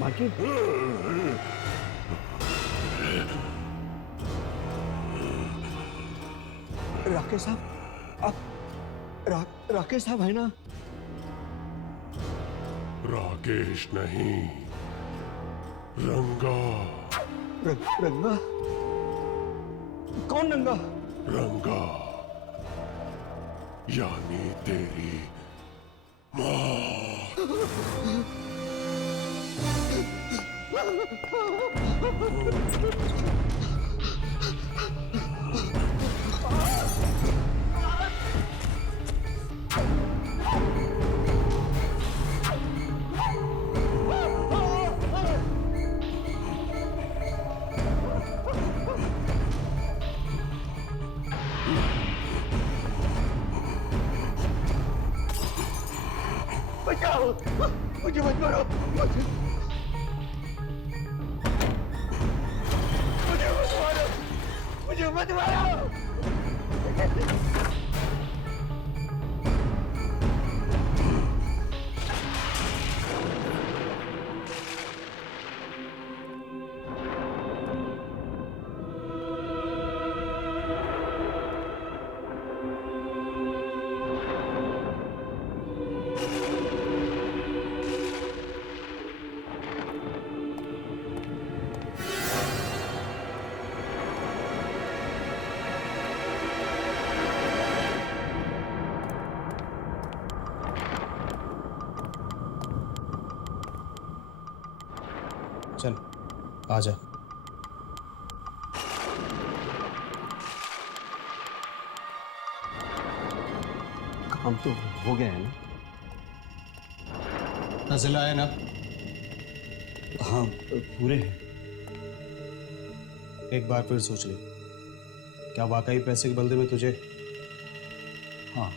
मालकिन, राकेश साहब, आप राकेश साहब है ना? राकेश नहीं, रंगा। रंगा? कौन रंगा? रंगा यानी तेरी बचाओ, मुझे मत मारो, मुझे मत मारो, मुझे मत मारो। चल आजा। काम तो हो गया है ना? नजर आया ना? हाँ, पूरे हैं। एक बार फिर सोच ले, क्या वाकई पैसे के बदले में तुझे? हाँ।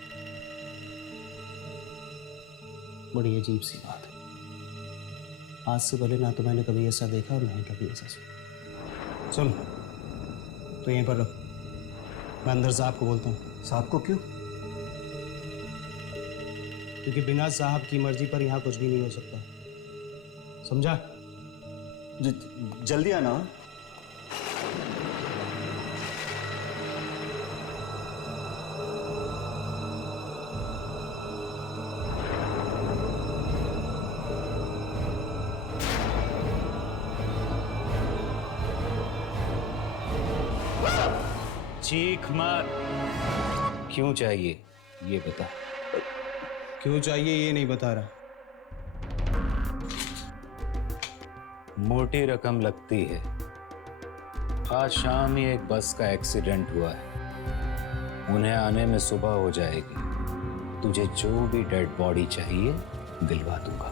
बड़ी अजीब सी बात है। आज से पहले ना तो मैंने कभी ऐसा देखा और ना ही कभी ऐसा सुना। सुन, तो यहीं पर रख, मैं अंदर साहब को बोलता हूँ। साहब को क्यों? क्योंकि बिना साहब की मर्जी पर यहाँ कुछ भी नहीं हो सकता, समझा? जल्दी आना। चीख मत। क्यों चाहिए ये बता। क्यों चाहिए ये नहीं बता रहा। मोटी रकम लगती है। आज शाम ही एक बस का एक्सीडेंट हुआ है, उन्हें आने में सुबह हो जाएगी। तुझे जो भी डेड बॉडी चाहिए दिलवा दूंगा।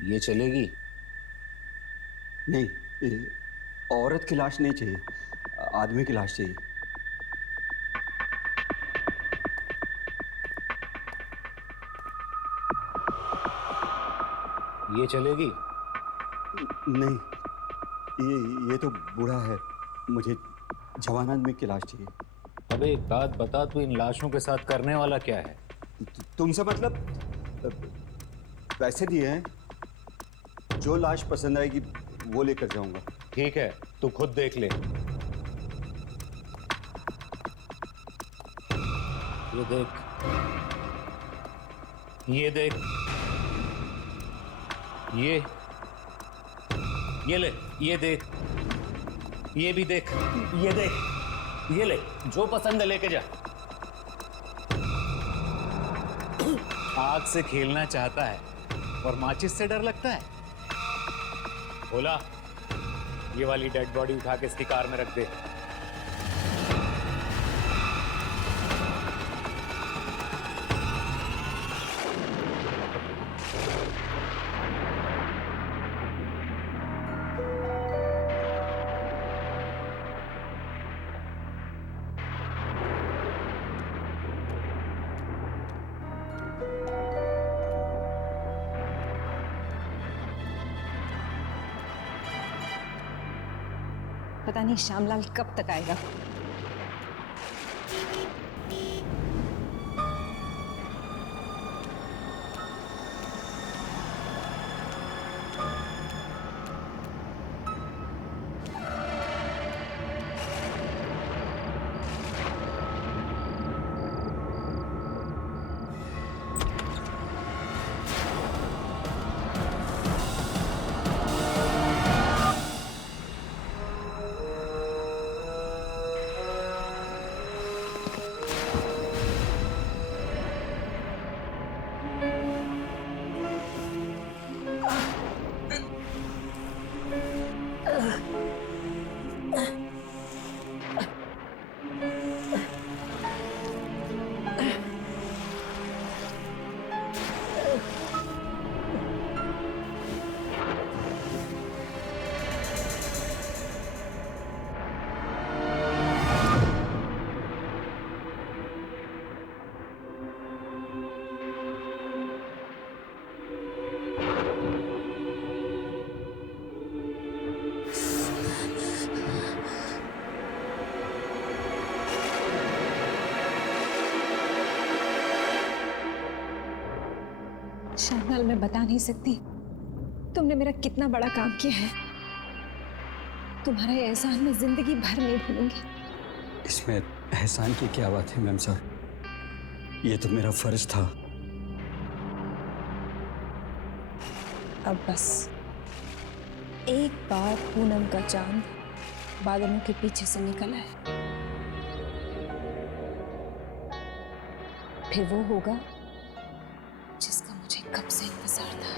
ये चलेगी? नहीं, औरत की लाश नहीं चाहिए, आदमी की लाश चाहिए। ये चलेगी? नहीं, ये तो बूढ़ा है, मुझे जवान आदमी की लाश चाहिए। अबे एक बात बता, तू इन लाशों के साथ करने वाला क्या है? तुमसे मतलब? पैसे दिए हैं, जो लाश पसंद आएगी वो लेकर जाऊंगा। ठीक है, तू खुद देख ले। ये देख, ये देख, ये ले, ये देख, ये भी देख, ये देख, ये ले, जो पसंद है लेके जा। आग से खेलना चाहता है और माचिस से डर लगता है। बोला, ये वाली डेड बॉडी उठा के इसकी कार में रख दे। पता नहीं श्यामलाल कब तक आएगा। श्यामलाल, मैं बता नहीं सकती तुमने मेरा कितना बड़ा काम किया है। तुम्हारा ये एहसान मैं जिंदगी भर नहीं भूलूंगी। इसमें एहसान की क्या बात है मैम साहब, ये तो मेरा फर्ज था। अब बस एक बार पूनम का चांद बादलों के पीछे से निकल आए, फिर वो होगा जिसका मुझे कब से इंतजार था।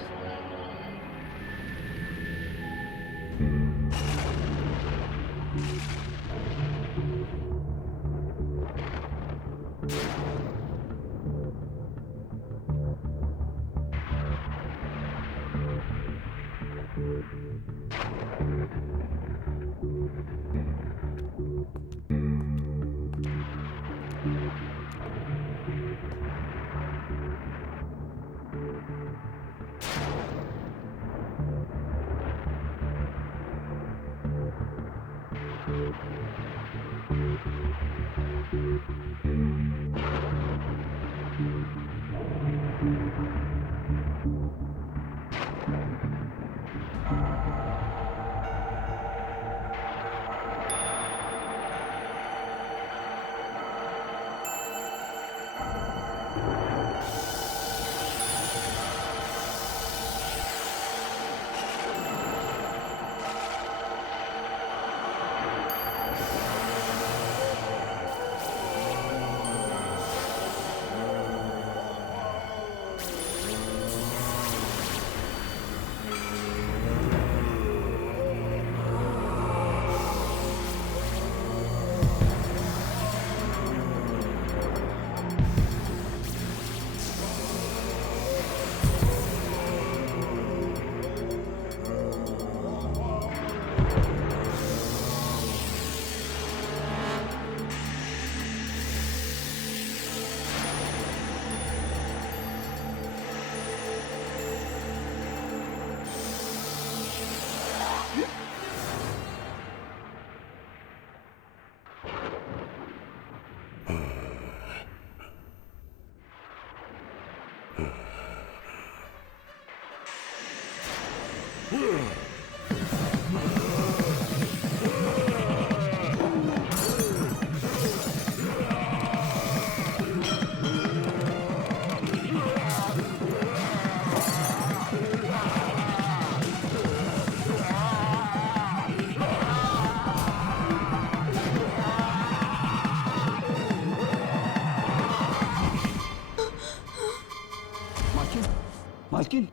मालकिन,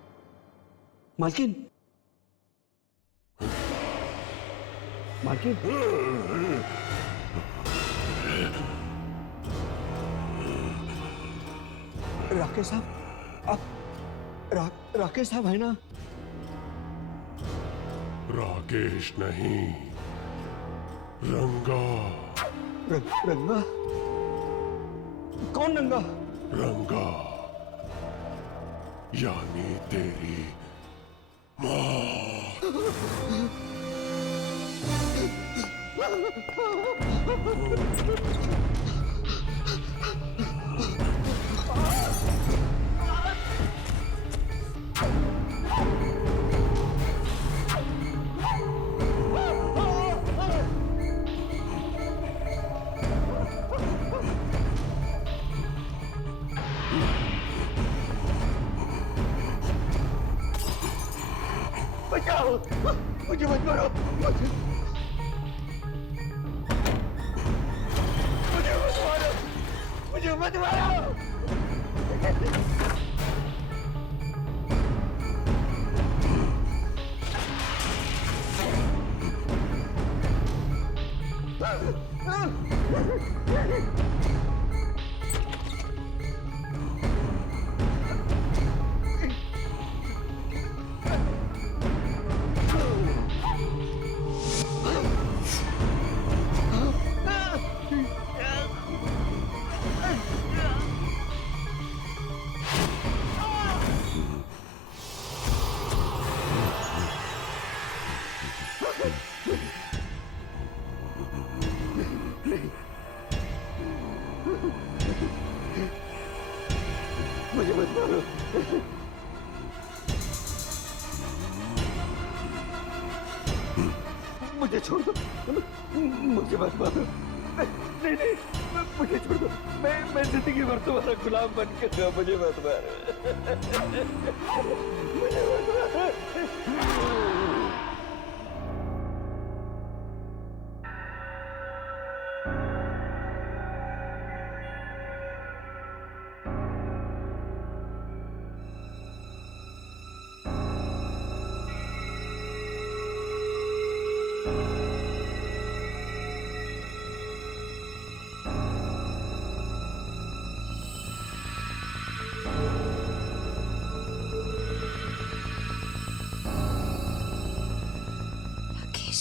मालकिन, मालकिन, राकेश साहब, आप राकेश साहब है ना? राकेश नहीं, रंगा। रंगा? कौन रंगा? रंगा यानी तेरी माँ। बचाओ, मुझे मत मारो, मुझे मत मारो, मुझे मत मारो। मुझे मत मारो, मुझे छोड़ दो, मुझे मत मारो। नहीं नहीं, मुझे छोड़ दो, मैं जिंदगी भर तुम्हारा गुलाम बन कर रहा, मुझे मत मारो, मुझे मत मारो। राकेश,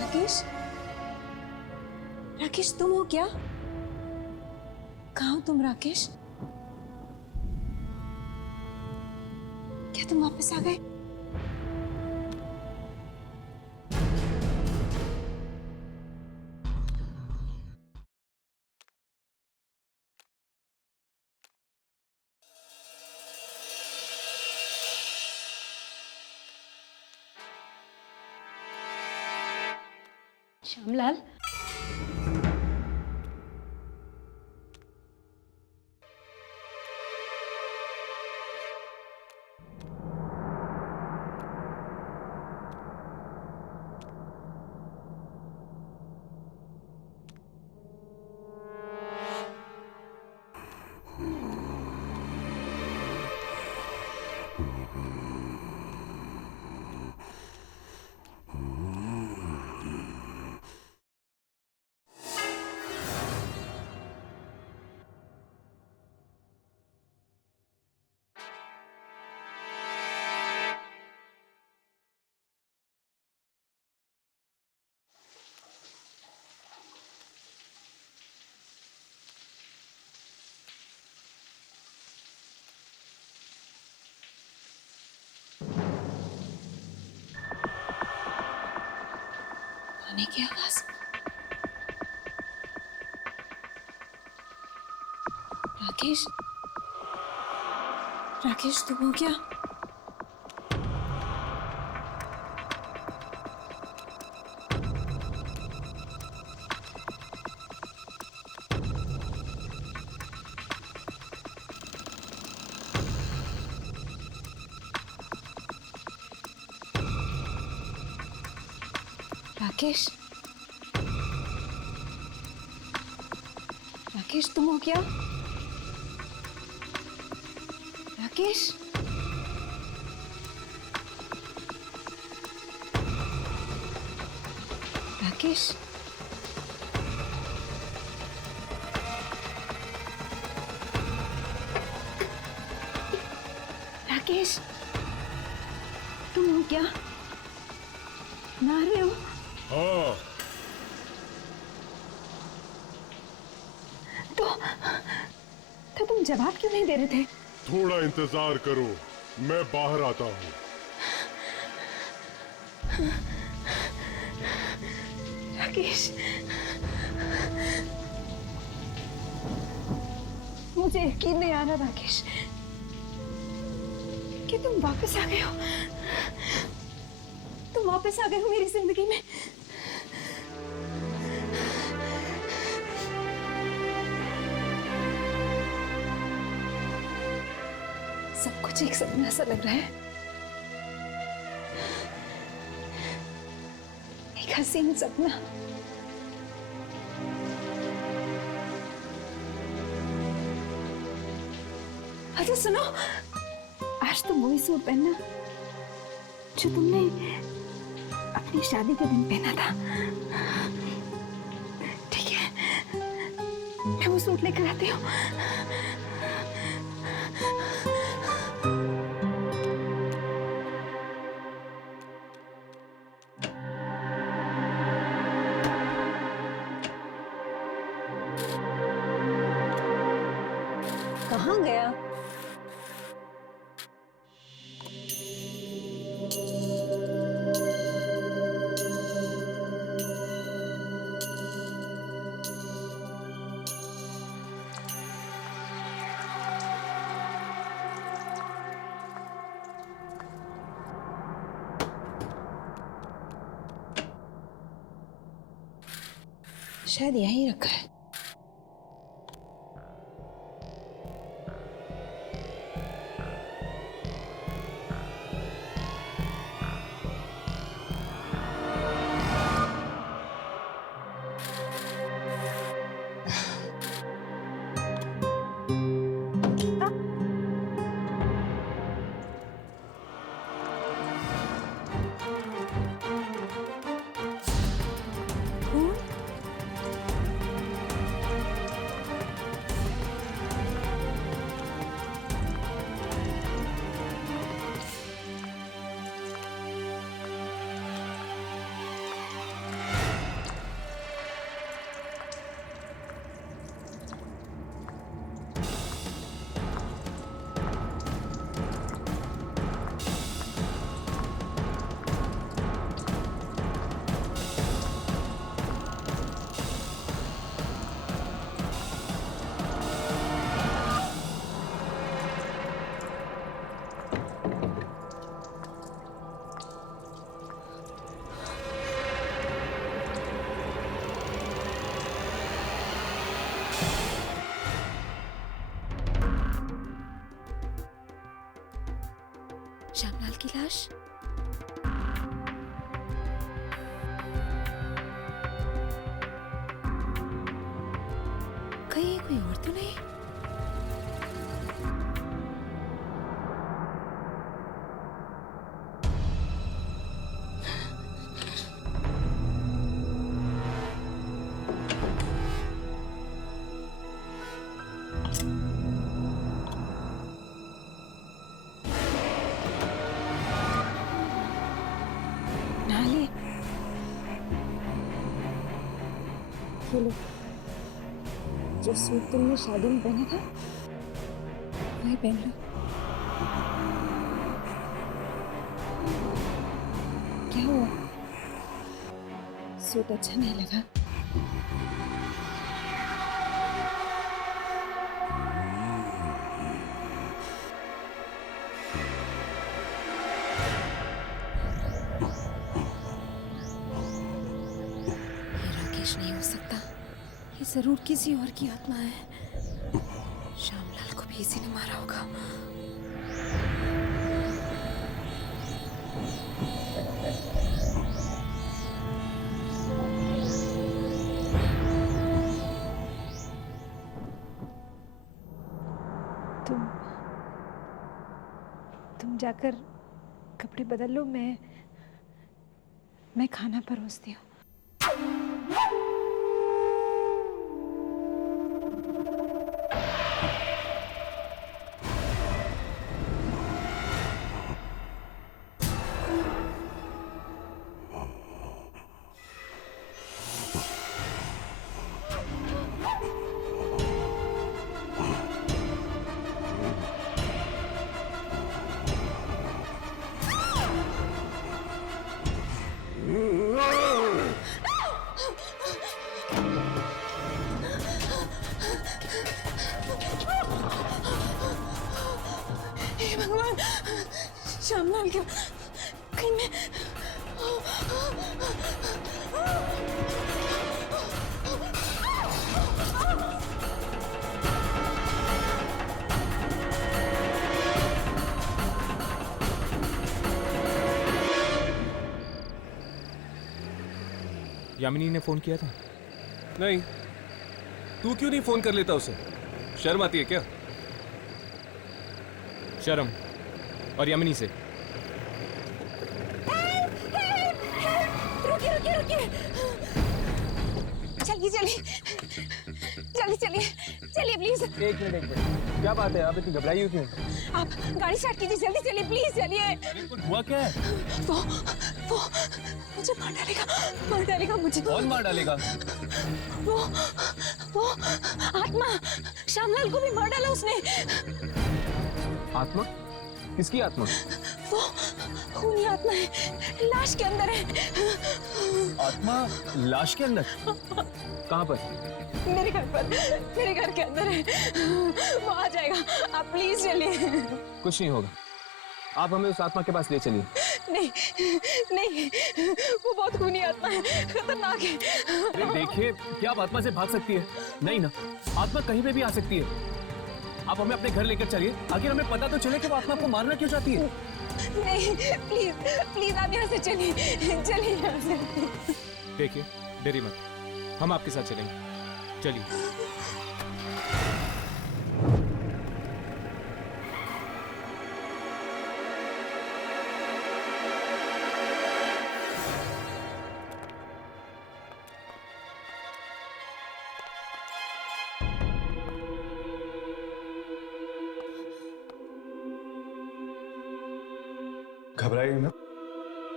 राकेश, राकेश तुम हो क्या? कहाँ हो तुम राकेश? क्या तुम वापस आ गए? श्यामलाल, पानी की आवाज। राकेश, राकेश तुम हो क्या? राकेश, राकेश तुम हो क्या? राकेश, राकेश, राकेश, तुम हो क्या? नहा रहे हो? हाँ, तो तुम जवाब क्यों नहीं दे रहे थे? थोड़ा इंतजार करो, मैं बाहर आता हूँ। राकेश, मुझे यकीन नहीं आ रहा राकेश कि तुम वापस आ गए हो। तुम वापस आ गए हो मेरी जिंदगी में। सब कुछ एक सपना सा लग रहा है, एक हसीन सपना। अच्छा सुनो, आज तुम वही सूट पहनना जो तुमने अपनी शादी के दिन पहना था, ठीक है? मैं वो सूट लेकर आती हूँ। कहाँ गया? शायद यहीं रखा है। श्यामलाल की लाश? कहीं कोई और तो नहीं? ये लो, जो सूट तुमने शादी में पहना था वही पहन लो। क्या हुआ? सूट अच्छा नहीं लगा? नहीं हो सकता, ये जरूर किसी और की आत्मा है। श्यामलाल को भी इसी ने मारा होगा। तुम जाकर कपड़े बदल लो, मैं खाना परोसती हूँ। भगवान, श्यामलाल क्या कहीं मैं यामिनी ने फोन किया था? नहीं, तू क्यों नहीं फोन कर लेता उसे? शर्म आती है क्या? शर्म और यामिनी से। रुकिए रुकिए रुकिए, चलिए चलिए जल्दी चलिए चलिए प्लीज। एक मिनट, क्या बात है? आप इतनी घबराई हुई क्यों? आप गाड़ी स्टार्ट कीजिए, जल्दी चलिए प्लीज चलिए। हुआ क्या है? वो मुझे मार डालेगा मुझे। कौन मार डालेगा? वो आत्मा, श्यामलाल को भी मार डाला उसने। आत्मा? किसकी आत्मा? वो खूनी आत्मा है, लाश के अंदर है। आत्मा लाश के अंदर? कहाँ पर? मेरे घर पर, मेरे घर के अंदर है। वो आ जाएगा, आप प्लीज चलिए। कुछ नहीं होगा, आप हमें उस आत्मा के पास ले चलिए। नहीं नहीं, वो बहुत खूनी आत्मा है, खतरनाक है। अरे देखिए, क्या आप आत्मा से भाग सकती है? नहीं ना, आत्मा कहीं पे भी आ सकती है। आप हमें अपने घर लेकर चलिए, आखिर हमें पता तो चले कि वो आत्मा आपको मारना क्यों चाहती है। नहीं, प्लीज प्लीज आप यहाँ से चलिए, चलिए यहाँ से। देखिए, देरी मत, हम आपके साथ चलेंगे, चलिए। घबराइए ना,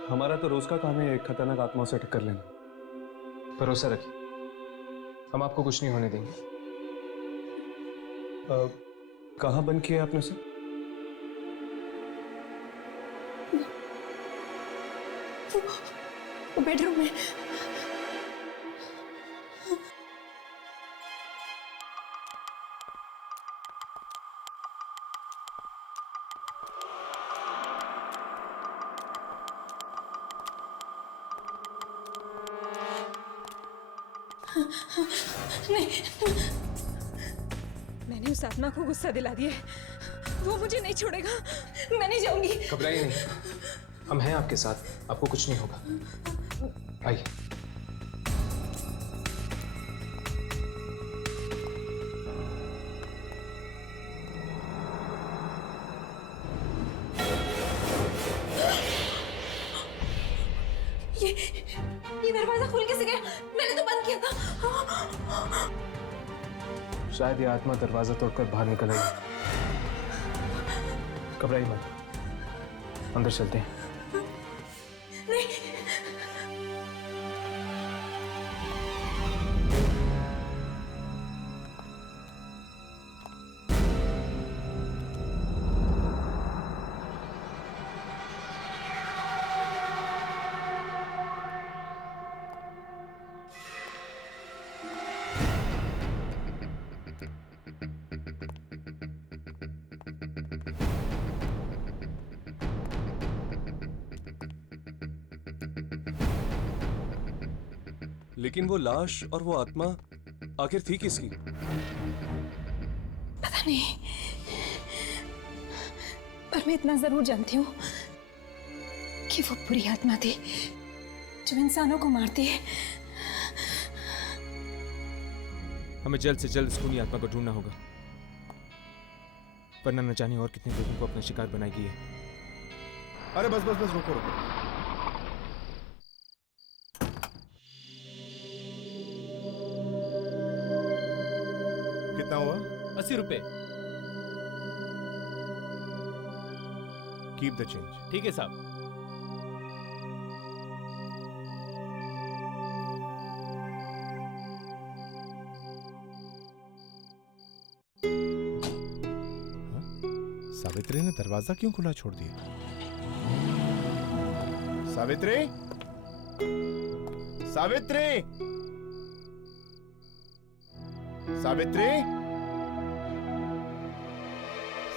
हमारा तो रोज का काम है खतरनाक आत्माओं से टक्कर लेना। भरोसा रखिए, हम आपको कुछ नहीं होने देंगे। कहाँ बंद किया आपने उसे? वो बेडरूम में। नहीं, मैंने उस आत्मा को गुस्सा दिला दिया है, वो मुझे नहीं छोड़ेगा, मैं नहीं जाऊंगी। घबराइए नहीं, हम हैं आपके साथ, आपको कुछ नहीं होगा। आइए। ये दरवाजा खुल कैसे गया? मैंने तो बंद किया था। शायद ये आत्मा दरवाजा तोड़कर बाहर निकल आई। घबराइए मत, अंदर चलते हैं। नहीं, लेकिन वो लाश और वो आत्मा आखिर थी किसकी? पता नहीं, पर मैं इतना जरूर जानती हूँ कि वो बुरी आत्मा थी जो इंसानों को मारती है। हमें जल्द से जल्द इस खूनी आत्मा को ढूंढना होगा, वरना न जाने और कितने लोगों को अपना शिकार बनाएगी है। अरे बस बस बस, रुको रुको। कितना हुआ? 80 रुपए। Keep the change. ठीक है साहब। सावित्री ने दरवाजा क्यों खुला छोड़ दिया? सावित्री, सावित्री, सावित्री,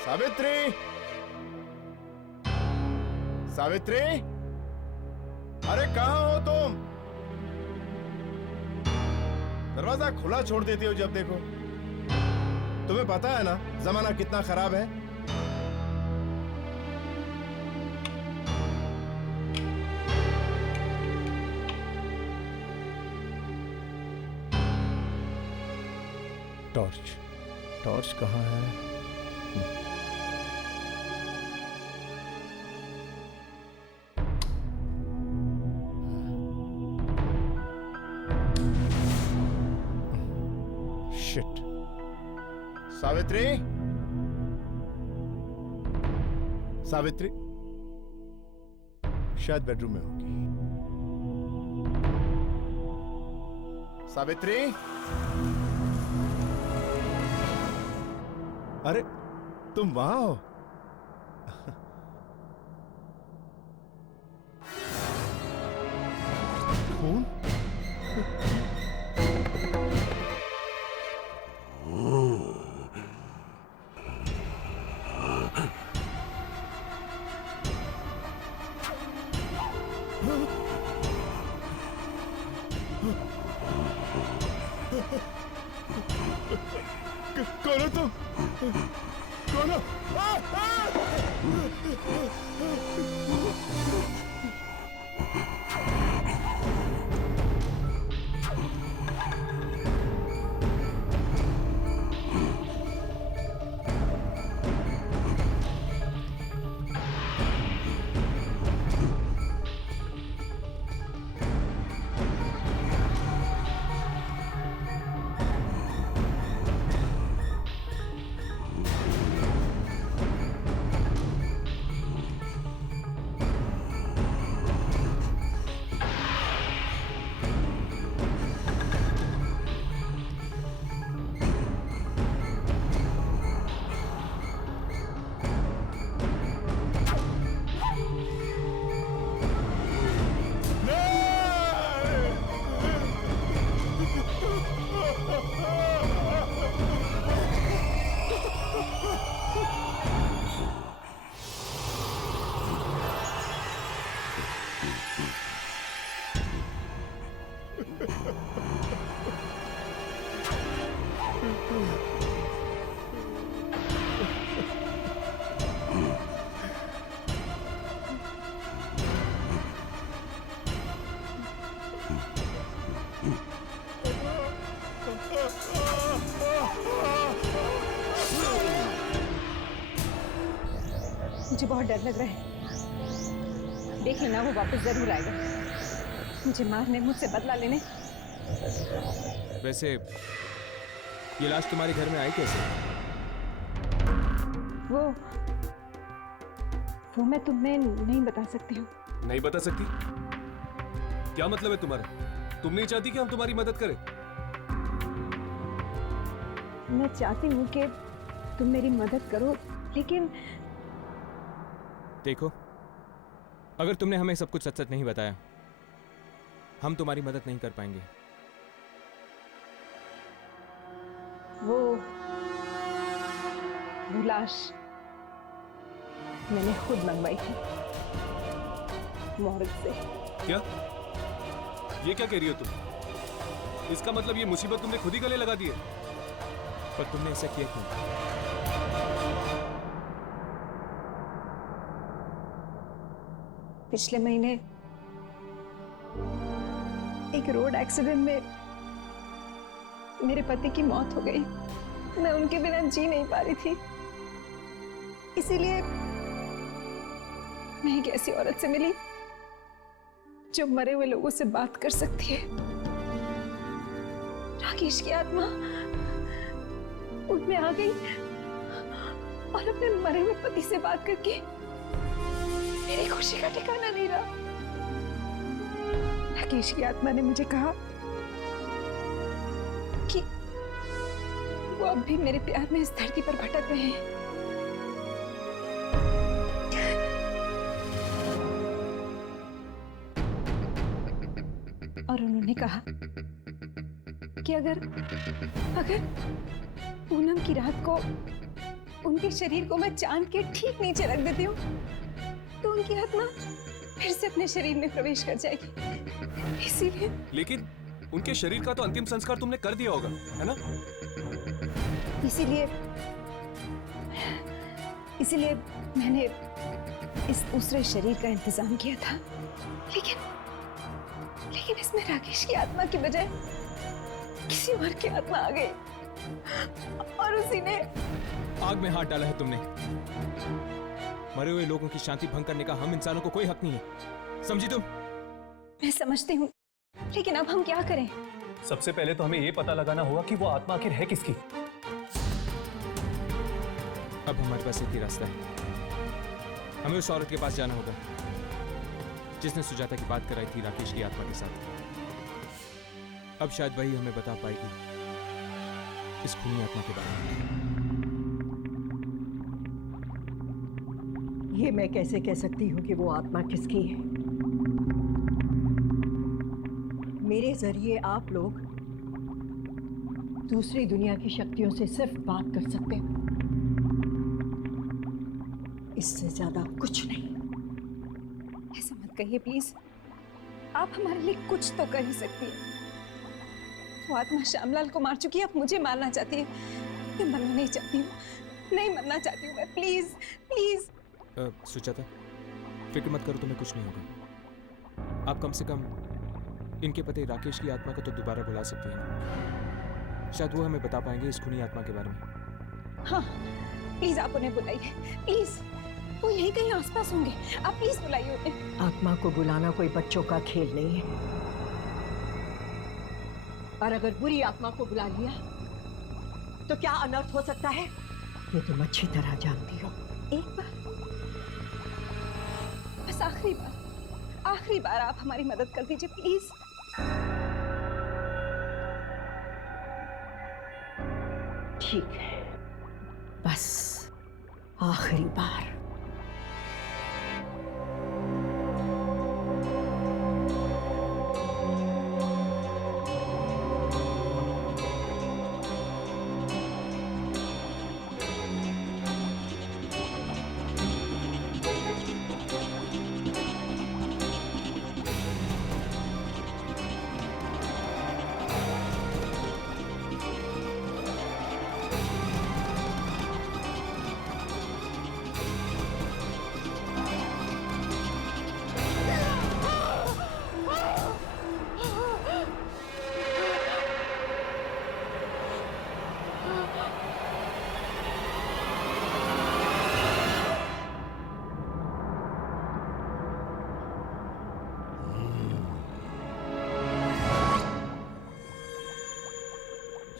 सावित्री। सावित्री, अरे कहाँ हो तुम? दरवाजा खुला छोड़ देती हो जब देखो। तुम्हें पता है ना जमाना कितना खराब है। टॉर्च, टॉर्च कहाँ है? शिट। सावित्री, सावित्री शायद बेडरूम में होगी। सावित्री, अरे तुम वहां हो? फोन? कौन हो तुम? कौन हो? मुझे बहुत डर लग रहा है। देख लेना, वो वापस जरूर आएगा मुझे मारने, मुझसे बदला लेने। वैसे ये लाश तुम्हारे घर में आई कैसे? वो मैं तुम्हें नहीं बता सकती हूँ। नहीं बता सकती? क्या मतलब है तुम्हारा? तुम नहीं चाहती कि हम तुम्हारी मदद करें? मैं चाहती हूँ कि तुम मेरी मदद करो, लेकिन देखो, अगर तुमने हमें सब कुछ सच सच नहीं बताया, हम तुम्हारी मदद नहीं कर पाएंगे। वो लाश मैंने खुद मंगवाई थी मॉर्ग से। क्या? ये क्या कह रही हो तुम? इसका मतलब ये मुसीबत तुमने खुद ही गले लगा दी है? पर तुमने ऐसा किया क्यों? पिछले महीने एक रोड एक्सीडेंट में मेरे पति की मौत हो गई। मैं उनके बिना जी नहीं पा रही थी, इसीलिए मैं एक ऐसी औरत से मिली जो मरे हुए लोगों से बात कर सकती है। राकेश की आत्मा उनमें आ गई और अपने मरे हुए पति से बात करके मेरी खुशी का ठिकाना नहीं रहा। राकेश की आत्मा ने मुझे कहा कि वो अब भी मेरे प्यार में इस धरती पर भटक रहे हैं। और उन्होंने कहा कि अगर पूनम की रात को उनके शरीर को मैं चांद के ठीक नीचे रख देती हूँ तो उनकी आत्मा फिर से अपने शरीर में प्रवेश कर जाएगी। इसीलिए लेकिन उनके शरीर का तो अंतिम संस्कार तुमने कर दिया होगा, है ना? इसीलिए मैंने इस दूसरे शरीर का इंतजाम किया था। लेकिन इसमें राकेश की आत्मा की बजाय किसी और की आत्मा आ गई और उसी ने आग में हाथ डाला है तुमने। मरे हुए लोगों की शांति भंग करने का हम इंसानों को कोई हक नहीं है, समझी तुम? मैं समझती हूँ, लेकिन अब हम क्या करें? सबसे पहले तो हमें ये पता लगाना होगा कि वो आत्मा आखिर है किसकी। अब हमारे पास एक ही रास्ता है। हमें उस औरत के पास जाना होगा जिसने सुजाता की बात कराई थी राकेश की आत्मा के साथ। अब शायद वही हमें बता पाएगी इस खूनी आत्मा के बारे में। ये मैं कैसे कह सकती हूँ कि वो आत्मा किसकी है? मेरे जरिए आप लोग दूसरी दुनिया की शक्तियों से सिर्फ बात कर सकते हो, इससे ज्यादा कुछ नहीं। ऐसा मत कहिए प्लीज। आप हमारे लिए कुछ तो कर ही सकती है। वो आत्मा श्यामलाल को मार चुकी है, अब मुझे मारना चाहती है। मैं मरना नहीं चाहती हूँ, नहीं मरना चाहती हूँ मैं। Please please. सुजाता, फिक्र मत करो, तुम्हें कुछ नहीं होगा। आप कम से कम इनके पति राकेश की आत्मा को तो दोबारा बुला सकती हैं। शायद वो हमें बता पाएंगे इस खूनी आत्मा के बारे में। हाँ प्लीज आप उन्हें बुलाइए, प्लीज। वो यहीं कहीं आसपास होंगे, आप प्लीज बुलाइए उन्हें। आत्मा को बुलाना कोई बच्चों का खेल नहीं है, और अगर बुरी आत्मा को बुला लिया तो क्या अनर्थ हो सकता है, ये तुम अच्छी तरह जानती हो। एक बार, बस आखिरी बार आप हमारी मदद कर दीजिए प्लीज। ठीक है, बस आखिरी बार।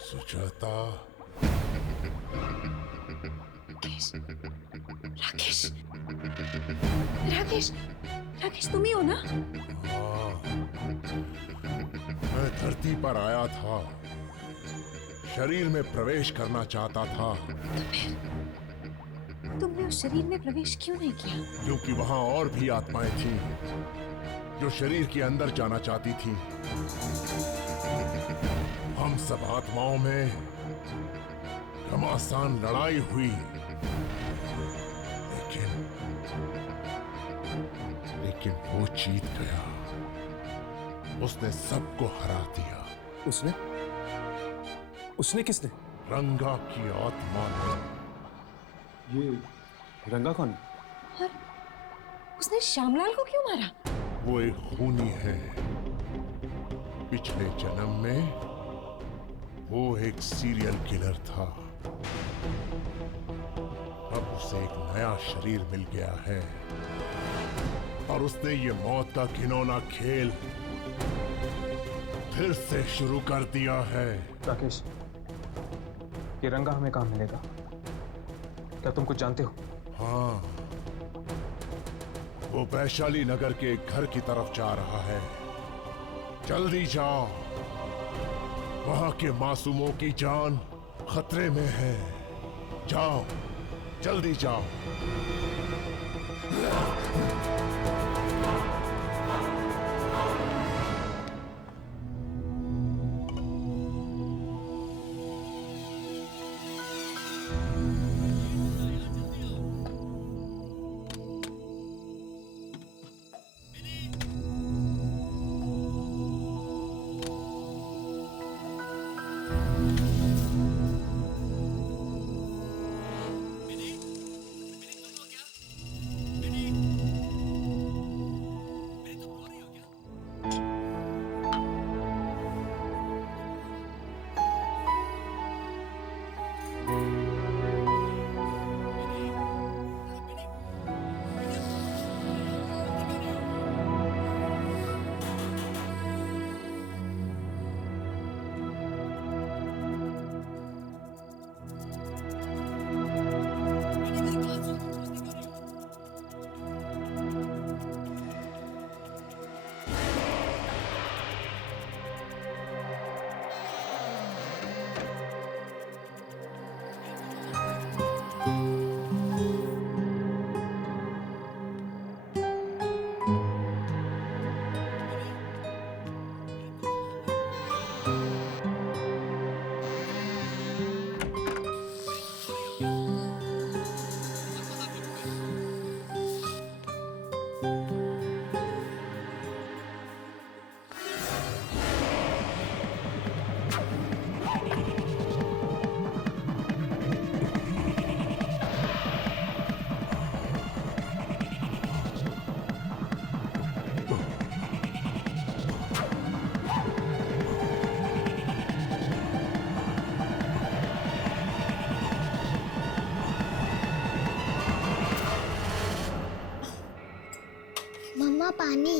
सुजाता, राकेश तुम ही हो ना? हाँ, मैं धरती पर आया था, शरीर में प्रवेश करना चाहता था। तुमने उस शरीर में प्रवेश क्यों नहीं किया? क्योंकि वहां और भी आत्माएं थीं जो शरीर के अंदर जाना चाहती थीं। हम सब आत्माओं में घमासान लड़ाई हुई, लेकिन वो जीत गया। उसने सबको हरा दिया। उसने किसने? रंगा की आत्मा ने। ये रंगा कौन? और उसने श्यामलाल को क्यों मारा? वो एक खूनी है। पिछले जन्म में वो एक सीरियल किलर था। अब उसे एक नया शरीर मिल गया है और उसने ये मौत का घिनौना खेल फिर से शुरू कर दिया है। राकेश, ये रंगा हमें कहाँ मिलेगा? क्या तुम कुछ जानते हो? हाँ, वो वैशाली नगर के एक घर की तरफ जा रहा है। जल्दी जाओ, वहां के मासूमों की जान खतरे में है। जाओ, जल्दी जाओ। मम्मा पानी।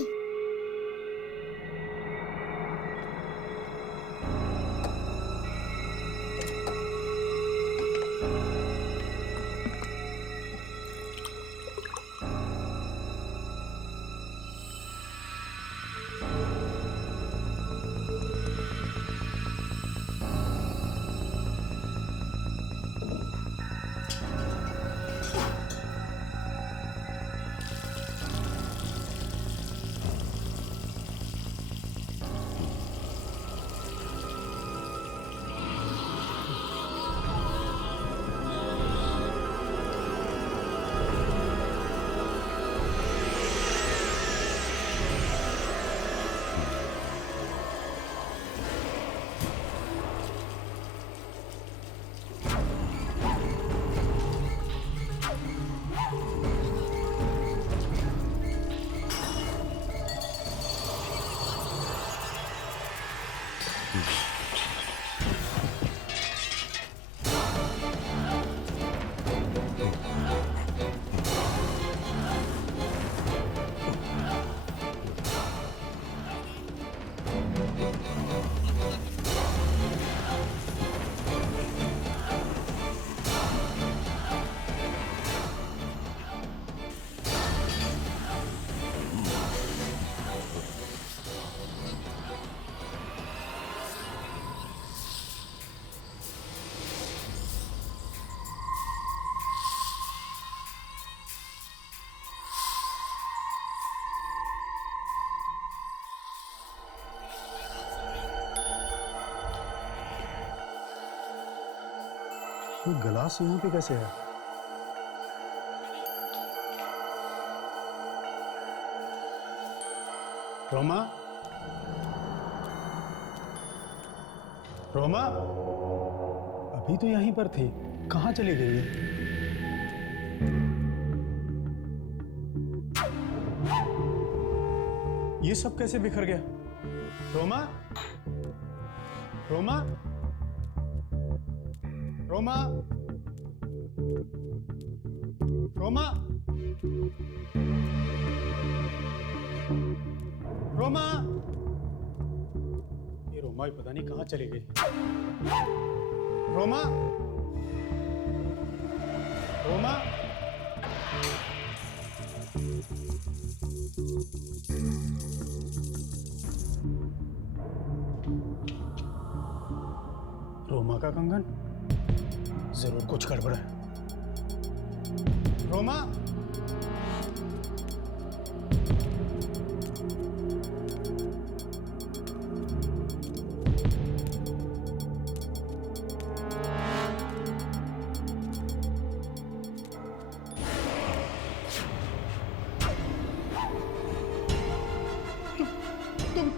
ये गिलास यहाँ पे कैसे है? रोमा, रोमा, अभी तो यहीं पर थी, कहाँ चली गई है? ये सब कैसे बिखर गया? रोमा, रोमा, रोमा, रोमा, रोमा, ये रोमा ही पता नहीं कहाँ चली गई। रोमा, रोमा, रोमा का कंगन, जरूर कुछ गड़बड़ है। रोमा,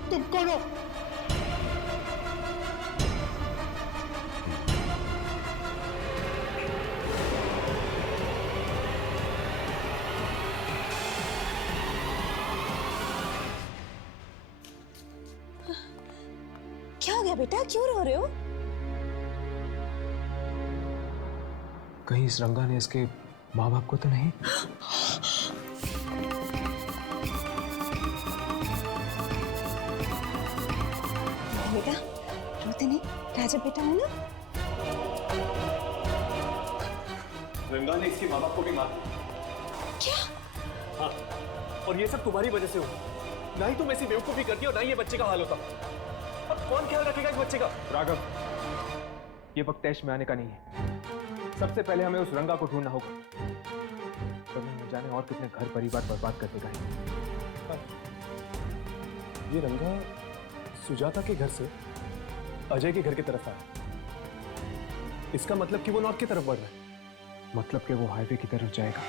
तुम कौन हो? क्या हो गया बेटा, क्यों रो रहे हो? कहीं इस रंगा ने इसके माँ बाप को तो नहीं? बेटा रोते नहीं, राजा बेटा है ना? रंगा ने इसके माँ बाप को भी मार दिया। क्या? हाँ, और ये सब तुम्हारी वजह से हुआ। ना ही तुम ऐसी बेवकूफी करती और ना ही ये बच्चे का हाल होता। अब कौन ख्याल रखेगा इस बच्चे का? राघव, ये वक्त तैश में आने का नहीं है। सबसे पहले हमें उस रंगा को ढूंढना होगा, वरना न जाने और कितने घर परिवार बर्बाद कर देगा। ये रंगा सुजाता के घर से अजय के घर की तरफ आया। इसका मतलब कि वो नॉर्थ की तरफ बढ़ रहा है। मतलब कि वो हाईवे की तरफ जाएगा।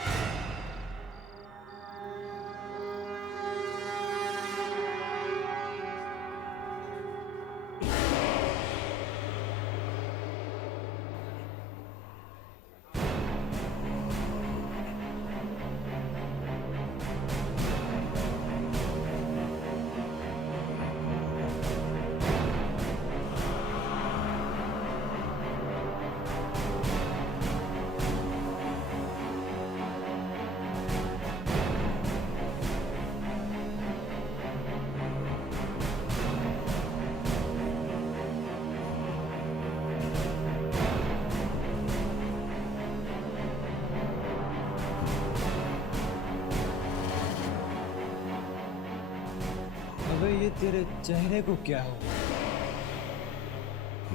ये तेरे चेहरे को क्या हो?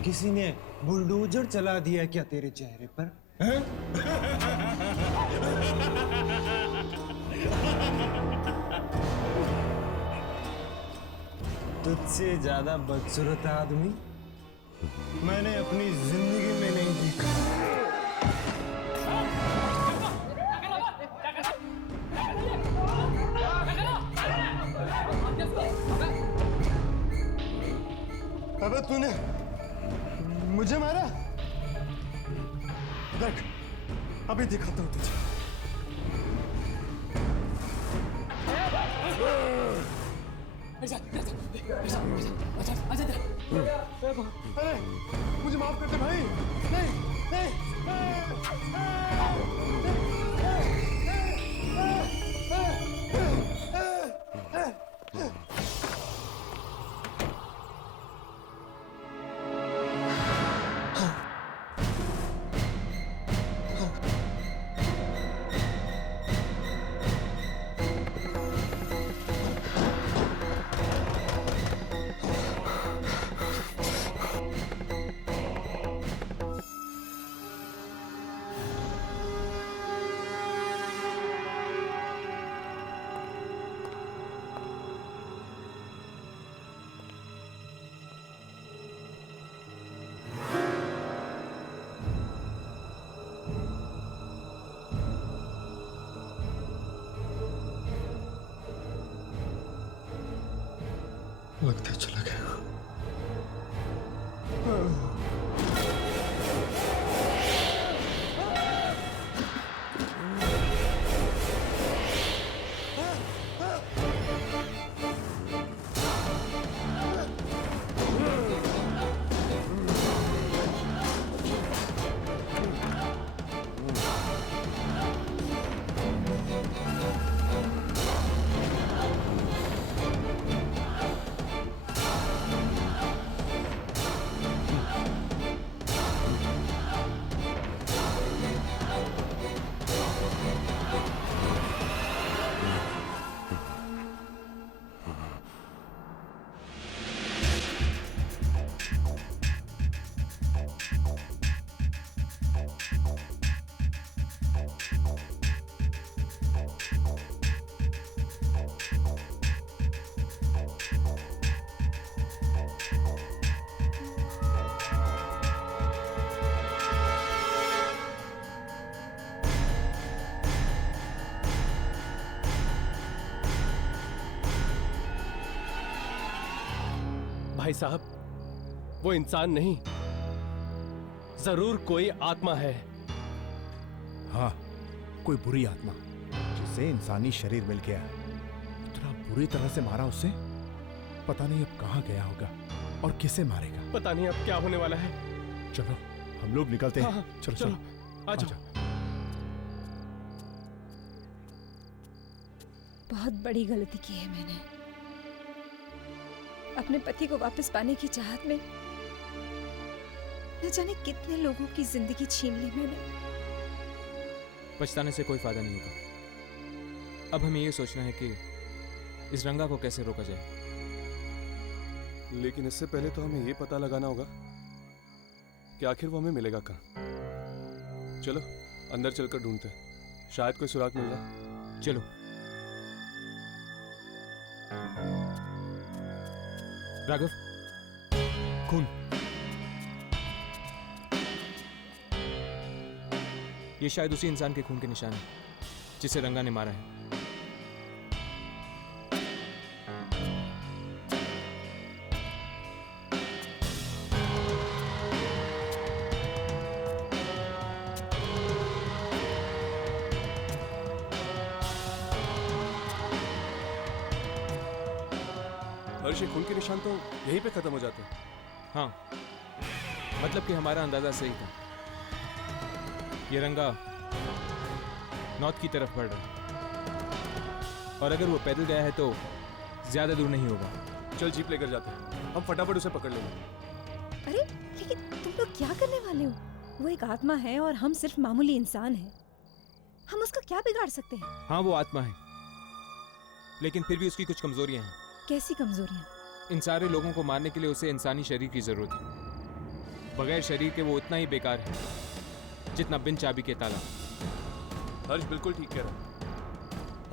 किसी ने बुलडोजर चला दिया क्या तेरे चेहरे पर? तुझसे ज्यादा बदसूरत आदमी मैंने अपनी जिंदगी में नहीं देखा। अबे तूने मुझे मारा? देख अभी दिखाता हूँ तुझे। अरे मुझे माफ कर दे भाई। नहीं नहीं लगता है चला गया। भाई साहब, वो इंसान नहीं, जरूर कोई आत्मा है। हाँ, कोई बुरी आत्मा जिसे इंसानी शरीर मिल गया है। इतना बुरी तरह से मारा उसे, पता नहीं अब कहाँ गया होगा और किसे मारेगा। पता नहीं अब क्या होने वाला है। चलो हम लोग निकलते हैं। हाँ, चलो चलो, चलो आ जाओ। बहुत बड़ी गलती की है मैंने। अपने पति को वापस पाने की चाहत में न जाने कितने लोगों की जिंदगी छीन ली मैंने। पछताने से कोई फायदा नहीं होगा। अब हमें ये सोचना है कि इस रंगा को कैसे रोका जाए। लेकिन इससे पहले तो हमें ये पता लगाना होगा कि आखिर वो हमें मिलेगा कहाँ। चलो अंदर चलकर ढूंढते हैं, शायद कोई सुराग मिल जाए। चलो। राघव, खून। ये शायद उसी इंसान के खून के निशान है जिसे रंगा ने मारा है। हर्ष, खून के निशान तो यहीं पे खत्म हो जाते हैं। हाँ, मतलब कि हमारा अंदाजा सही था। ये रंगा नॉर्थ की तरफ बढ़ रहा है और अगर वो पैदल गया है तो ज्यादा दूर नहीं होगा। चल जीप लेकर जाते हैं, हम फटाफट उसे पकड़ लेंगे। अरे लेकिन तुम लोग क्या करने वाले हो? वो एक आत्मा है और हम सिर्फ मामूली इंसान हैं। हम उसका क्या बिगाड़ सकते हैं? हाँ, वो आत्मा है, लेकिन फिर भी उसकी कुछ कमजोरियां हैं। कैसी कमजोरियां? इन सारे लोगों को मारने के लिए उसे इंसानी शरीर की जरूरत है। बगैर शरीर के वो उतना ही बेकार है जितना बिन चाबी के ताला। हर्ष बिल्कुल ठीक कह रहा है।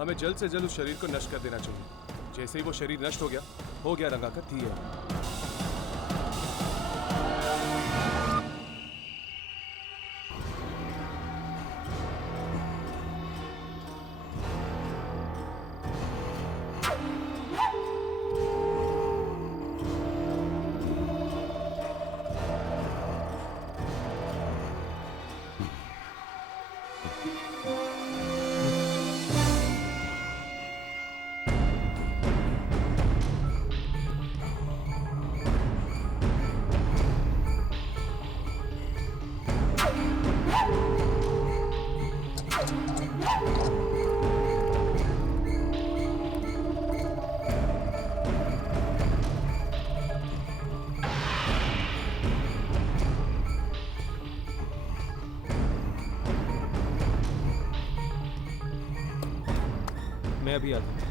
हमें जल्द से जल्द उस शरीर को नष्ट कर देना चाहिए। जैसे ही वो शरीर नष्ट हो गया रंगा का थी है। मैं अभी आता हूँ।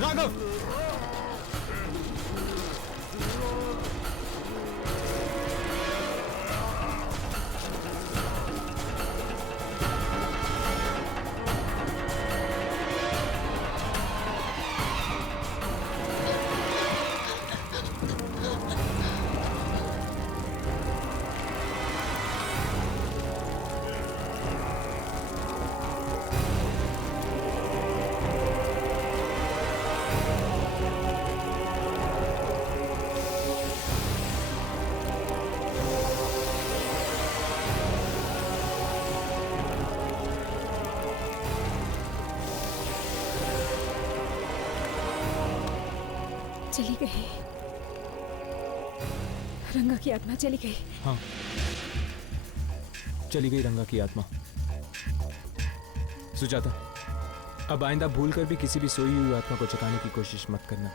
राघव! चली गई, रंगा की आत्मा चली गई। हाँ, चली गई रंगा की आत्मा। सुजाता, अब आइंदा भूल कर भी किसी भी सोई हुई आत्मा को जगाने की कोशिश मत करना।